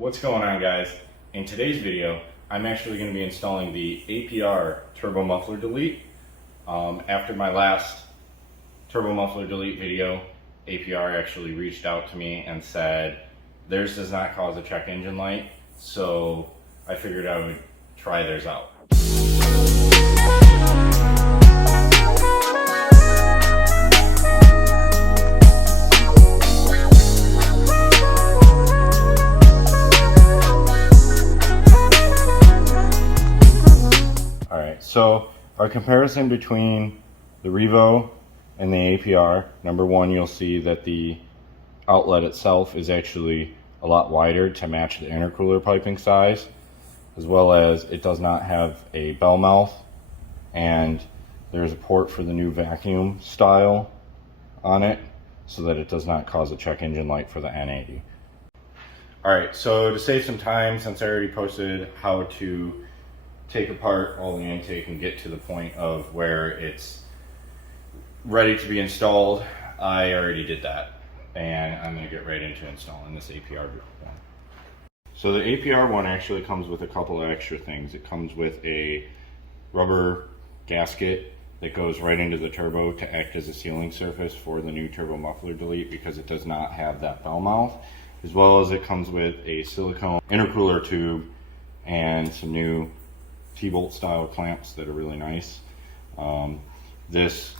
What's going on, guys? In today's video, I'm actually going to be installing the APR Turbo Muffler Delete. After my last Turbo Muffler Delete video, APR actually reached out to me and said theirs does not cause a check engine light, so I figured I would try theirs out. So our comparison between the Revo and the APR, number one, you'll see that the outlet itself is actually a lot wider to match the intercooler piping size, as well as it does not have a bell mouth, and there's a port for the new vacuum style on it so that it does not cause a check engine light for the N80. Alright, so to save some time, since I already posted how to take apart all the intake and get to the point of where it's ready to be installed, I already did that, and I'm going to get right into installing this APR one. So the APR one actually comes with a couple of extra things. It comes with a rubber gasket that goes right into the turbo to act as a sealing surface for the new Turbo Muffler Delete, because it does not have that bell mouth, as well as it comes with a silicone intercooler tube and some new T-bolt style clamps that are really nice. This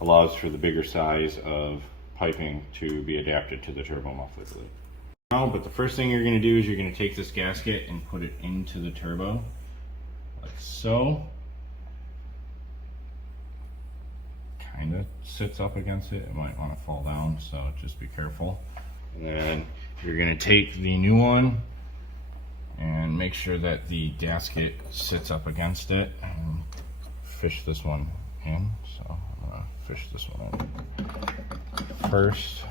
allows for the bigger size of piping to be adapted to the Turbo Muffler Delete. But the first thing you're going to do is you're going to take this gasket and put it into the turbo, like so. Kind of sits up against it. It might want to fall down, so just be careful. And then you're going to take the new one and make sure that the gasket sits up against it, and fish this one in. So I'm gonna fish this one in first,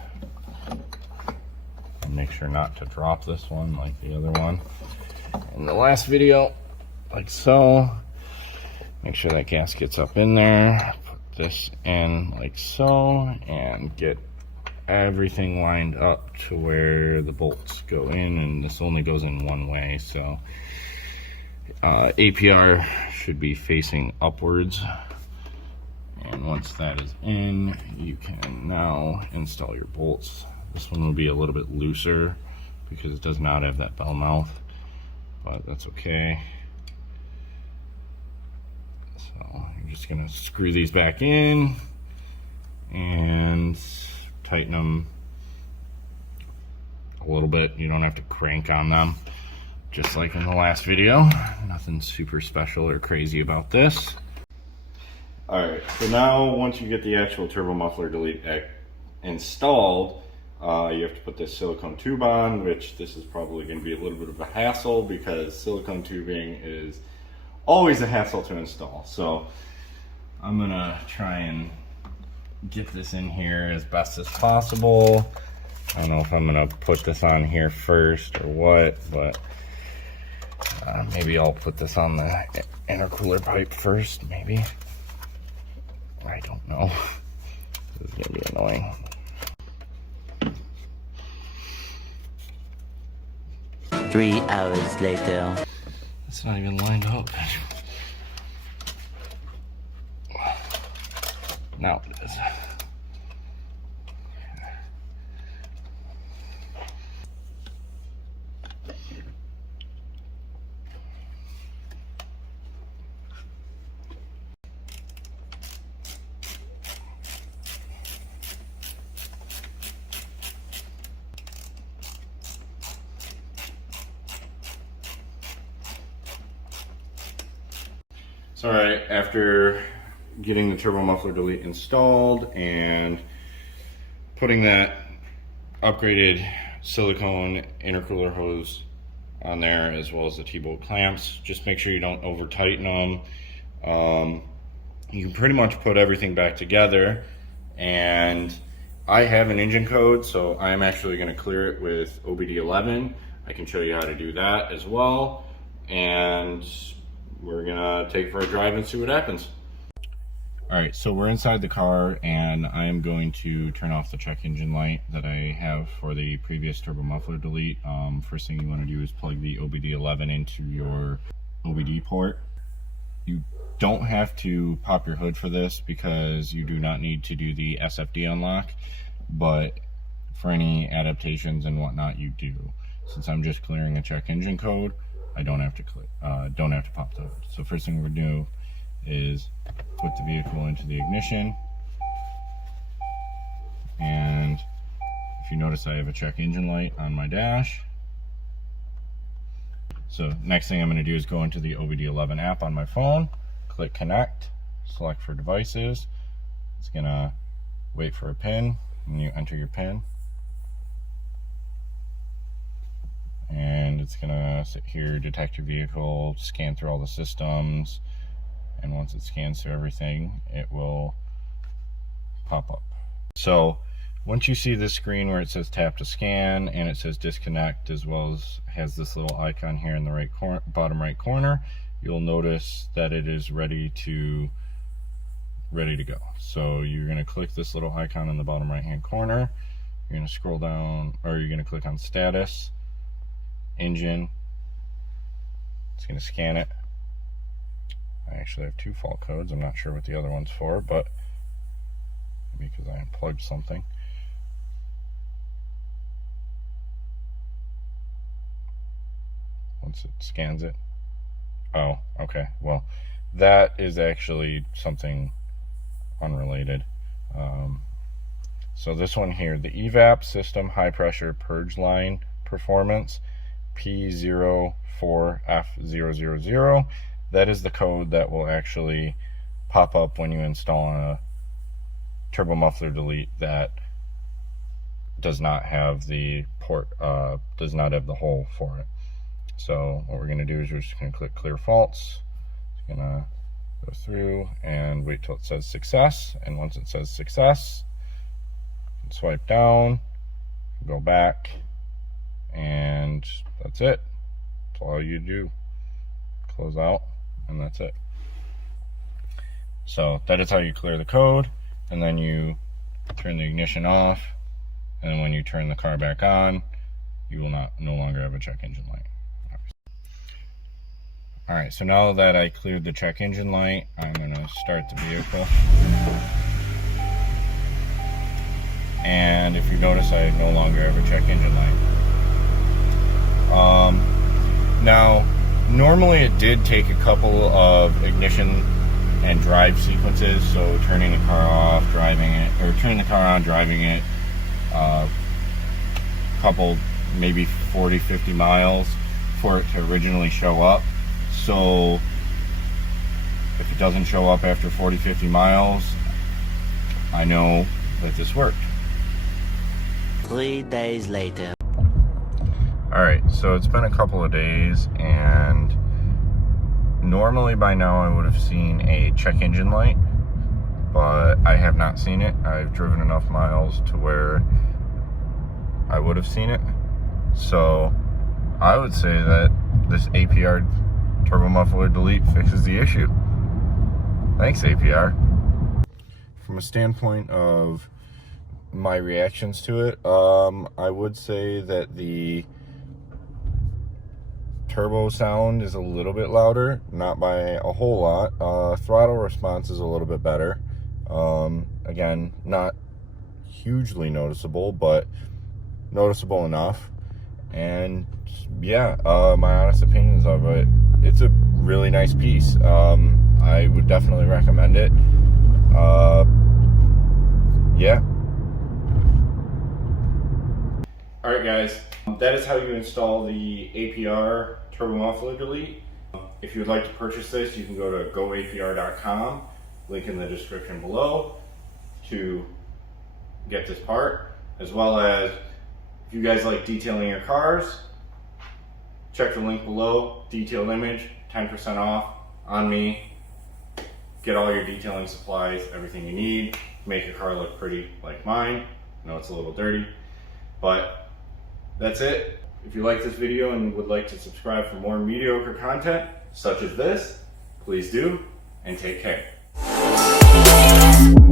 and make sure not to drop this one like the other one in the last video, like so. Make sure that gasket's up in there. Put this in like so, and get everything lined up to where the bolts go in, and this only goes in one way, so APR should be facing upwards. And once that is in, you can now install your bolts. This one will be a little bit looser because it does not have that bell mouth, but that's okay. So I'm just gonna screw these back in and tighten them a little bit. You don't have to crank on them, just like in the last video. Nothing super special or crazy about this. Alright, so now once you get the actual Turbo Muffler Delete installed, you have to put this silicone tube on, which this is probably going to be a little bit of a hassle because silicone tubing is always a hassle to install. So I'm gonna try and get this in here as best as possible. I don't know if I'm gonna put this on here first or what, but maybe I'll put this on the intercooler pipe first, maybe. I don't know. This is gonna be annoying. 3 hours later. It's not even lined up. Now it is. So alright, after getting the Turbo Muffler Delete installed and putting that upgraded silicone intercooler hose on there, as well as the T-bolt clamps, just make sure you don't over tighten them. You can pretty much put everything back together, and I have an engine code, so I'm actually going to clear it with OBD11. I can show you how to do that as well, and we're gonna take it for a drive and see what happens. All right, so we're inside the car, and I am going to turn off the check engine light that I have for the previous turbo muffler delete. First thing you want to do is plug the OBD11 into your OBD port. You don't have to pop your hood for this because you do not need to do the SFD unlock, but for any adaptations and whatnot, you do. Since I'm just clearing a check engine code, I don't have to pop the hood. So first thing we're gonna do is put the vehicle into the ignition, and if you notice, I have a check engine light on my dash. So next thing I'm going to do is go into the OBD11 app on my phone, click connect, select for devices. It's going to wait for a pin, and you enter your pin, and it's going to sit here, detect your vehicle, scan through all the systems, and once it scans through everything, it will pop up. So once you see this screen where it says tap to scan and it says disconnect, as well as has this little icon here in the bottom right corner, you'll notice that it is ready to go. So you're going to click this little icon in the bottom right hand corner. You're going to scroll down, or you're going to click on status, engine. It's going to scan it. I actually have two fault codes. I'm not sure what the other one's for, but maybe because I unplugged something. Once it scans it. Oh, okay. Well, that is actually something unrelated. So this one here, the evap system high pressure purge line performance P04F000. That is the code that will actually pop up when you install a turbo muffler delete that does not have the port, does not have the hole for it. So what we're going to do is we're just going to click clear faults. It's going to go through and wait till it says success, and once it says success, swipe down, go back, and that's it. That's all you do. Close out, and that's it. So that is how you clear the code, and then you turn the ignition off, and then when you turn the car back on, you will no longer have a check engine light. Alright, so now that I cleared the check engine light, I'm going to start the vehicle. And if you notice, I no longer have a check engine light. Now, normally it did take a couple of ignition and drive sequences, so turning the car off, driving it, or turning the car on, driving it, couple, maybe 40-50 miles for it to originally show up. So if it doesn't show up after 40-50 miles, I know that this worked. 3 days later. Alright, so it's been a couple of days, and normally by now I would have seen a check engine light, but I have not seen it. I've driven enough miles to where I would have seen it. So I would say that this APR Turbo Muffler Delete fixes the issue. Thanks, APR. From a standpoint of my reactions to it, I would say that the turbo sound is a little bit louder, not by a whole lot. Throttle response is a little bit better. Again, not hugely noticeable, but noticeable enough. And yeah, my honest opinions of it, it's a really nice piece. I would definitely recommend it. Yeah. Alright guys, that is how you install the APR Turbo Muffler Delete. If you would like to purchase this, you can go to goapr.com, link in the description below, to get this part, as well as if you guys like detailing your cars, check the link below, detailed image, 10% off on me. Get all your detailing supplies, everything you need, make your car look pretty like mine. I know it's a little dirty, but that's it. If you like this video and would like to subscribe for more mediocre content, such as this, please do, and take care. Bye.